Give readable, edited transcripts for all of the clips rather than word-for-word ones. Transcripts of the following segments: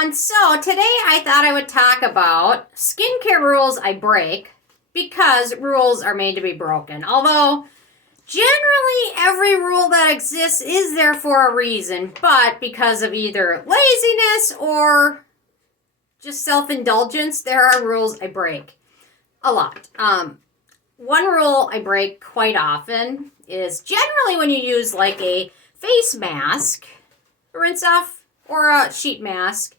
everyone. So today I thought I would talk about skincare rules I break because rules are made to be broken. Although generally every rule that exists is there for a reason, but because of either laziness or just self-indulgence, there are rules I break a lot. One rule I break quite often is generally when you use like a face mask, rinse off, or a sheet mask,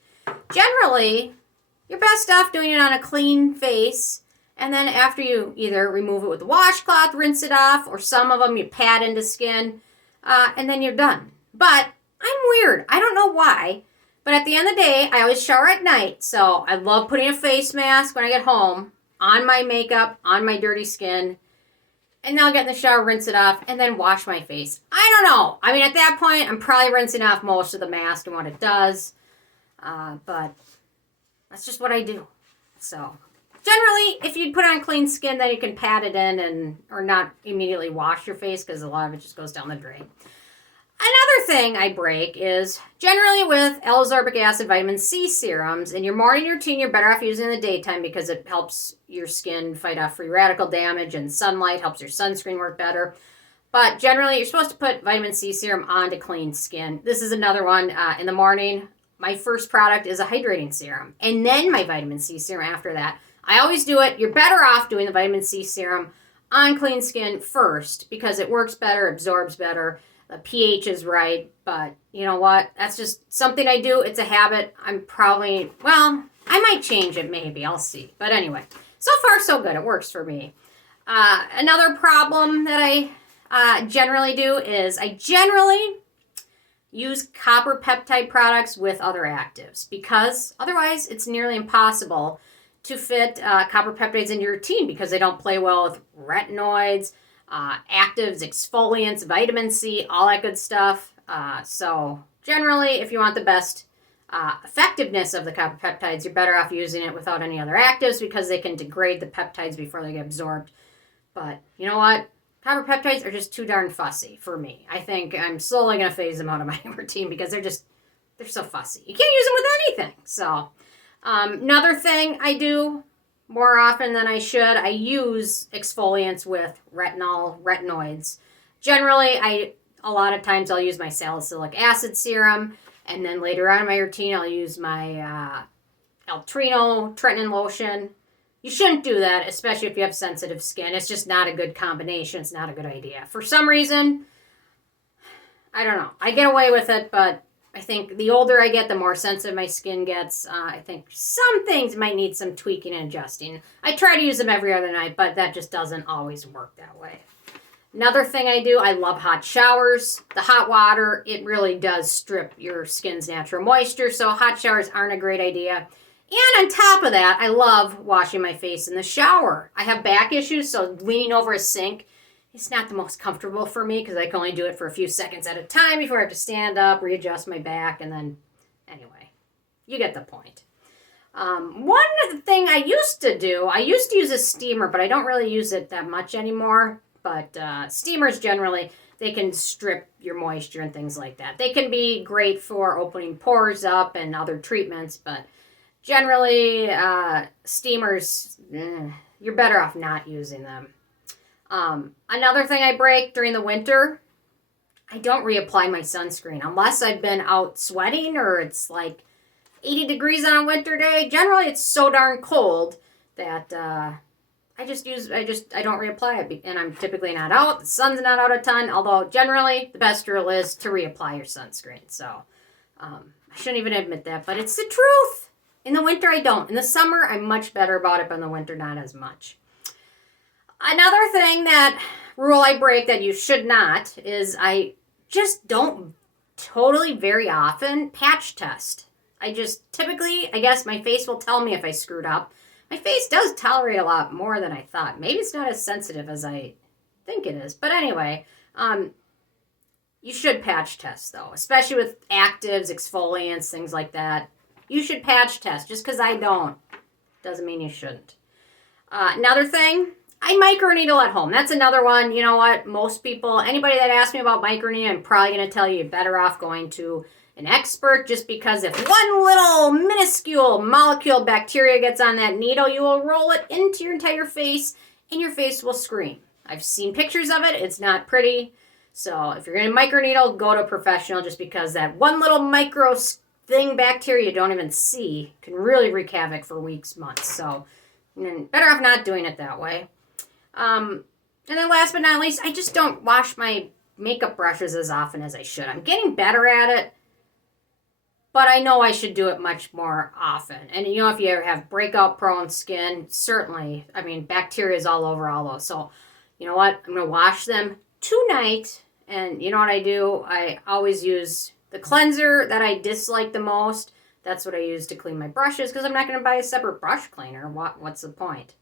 generally you're best off doing it on a clean face, and then after you either remove it with a washcloth, rinse it off, or some of them you pat into skin, and then you're done. But I'm weird. I don't know why, but at the end of the day, I always shower at night, so I love putting a face mask when I get home on my makeup, on my dirty skin, and then I'll get in the shower, rinse it off, and then wash my face. I don't know. I mean, at that point, I'm probably rinsing off most of the mask and what it does. But that's just what I do. So, generally, if you put on clean skin, then you can pat it in or not immediately wash your face because a lot of it just goes down the drain. Another thing I break is generally with L-ascorbic acid vitamin C serums. In your morning routine, you're better off using in the daytime because it helps your skin fight off free radical damage, and sunlight helps your sunscreen work better. But generally, you're supposed to put vitamin C serum onto clean skin. This is another one in the morning. My first product is a hydrating serum, and then my vitamin C serum after that. I always do it. You're better off doing the vitamin C serum on clean skin first because it works better, absorbs better. The pH is right, but you know what? That's just something I do. It's a habit. I might change it maybe. I'll see. But anyway, so far so good. It works for me. Another problem that I generally do is I generally use copper peptide products with other actives because otherwise it's nearly impossible to fit copper peptides into your routine because they don't play well with retinoids, actives, exfoliants, vitamin C, all that good stuff. So generally, if you want the best effectiveness of the copper peptides, you're better off using it without any other actives because they can degrade the peptides before they get absorbed. But you know what? Copper peptides are just too darn fussy for me. I think I'm slowly going to phase them out of my routine because they're so fussy. You can't use them with anything. So another thing I do more often than I should, I use exfoliants with retinol, retinoids. Generally, a lot of times I'll use my salicylic acid serum, and then later on in my routine, I'll use my L-Trino tretinoin lotion. You shouldn't do that, especially if you have sensitive skin. It's just not a good combination. It's not a good idea. For some reason, I don't know. I get away with it, but I think the older I get, the more sensitive my skin gets. I think some things might need some tweaking and adjusting. I try to use them every other night, but that just doesn't always work that way. Another thing I do, I love hot showers. The hot water, it really does strip your skin's natural moisture, so hot showers aren't a great idea. And on top of that, I love washing my face in the shower. I have back issues, so leaning over a sink, it's not the most comfortable for me because I can only do it for a few seconds at a time before I have to stand up, readjust my back, and then, anyway, you get the point. One thing I used to do, I used to use a steamer, but I don't really use it that much anymore. But steamers generally, they can strip your moisture and things like that. They can be great for opening pores up and other treatments, but generally, steamers, you're better off not using them. Another thing I break during the winter, I don't reapply my sunscreen unless I've been out sweating or it's like 80 degrees on a winter day. Generally, it's so darn cold that I don't reapply it, and I'm typically not out. The sun's not out a ton, although generally the best rule is to reapply your sunscreen. So I shouldn't even admit that, but it's the truth. In the winter, I don't. In the summer, I'm much better about it, but in the winter, not as much. Another thing rule I break that you should not is I just don't totally very often patch test. I guess my face will tell me if I screwed up. My face does tolerate a lot more than I thought. Maybe it's not as sensitive as I think it is. But anyway, you should patch test though, especially with actives, exfoliants, things like that. You should patch test. Just because I don't doesn't mean you shouldn't. Another thing, I microneedle at home. That's another one. You know what? Most people, anybody that asks me about microneedling, I'm probably going to tell you you're better off going to an expert just because if one little minuscule molecule bacteria gets on that needle, you will roll it into your entire face and your face will scream. I've seen pictures of it. It's not pretty. So if you're going to microneedle, go to a professional just because that one little micro thing bacteria you don't even see can really wreak havoc for weeks, months. So better off not doing it that way. And then last but not least, I just don't wash my makeup brushes as often as I should. I'm getting better at it, but I know I should do it much more often. And you know, if you ever have breakout prone skin, certainly, I mean, bacteria is all over all those. So you know what? I'm going to wash them tonight. And you know what I do? I always use the cleanser that I dislike the most. That's what I use to clean my brushes because I'm not going to buy a separate brush cleaner. What's the point?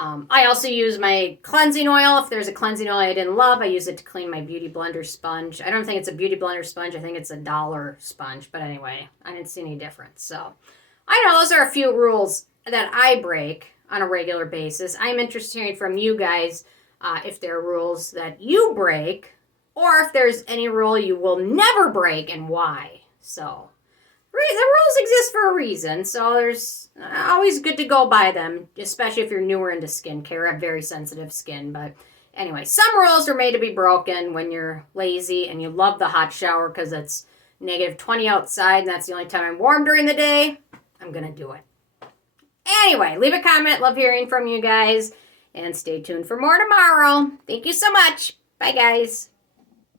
I also use my cleansing oil. If there's a cleansing oil I didn't love, I use it to clean my Beauty Blender sponge. I don't think it's a Beauty Blender sponge. I think it's a dollar sponge. But anyway, I didn't see any difference. So I know those are a few rules that I break on a regular basis. I'm interested in hearing from you guys if there are rules that you break or if there's any rule you will never break and why. So the rules exist for a reason, so there's always good to go by them, especially if you're newer into skincare. I have very sensitive skin, but anyway, some rules are made to be broken when you're lazy and you love the hot shower because it's -20 outside and that's the only time I'm warm during the day. I'm going to do it. Anyway, leave a comment. Love hearing from you guys, and stay tuned for more tomorrow. Thank you so much. Bye, guys.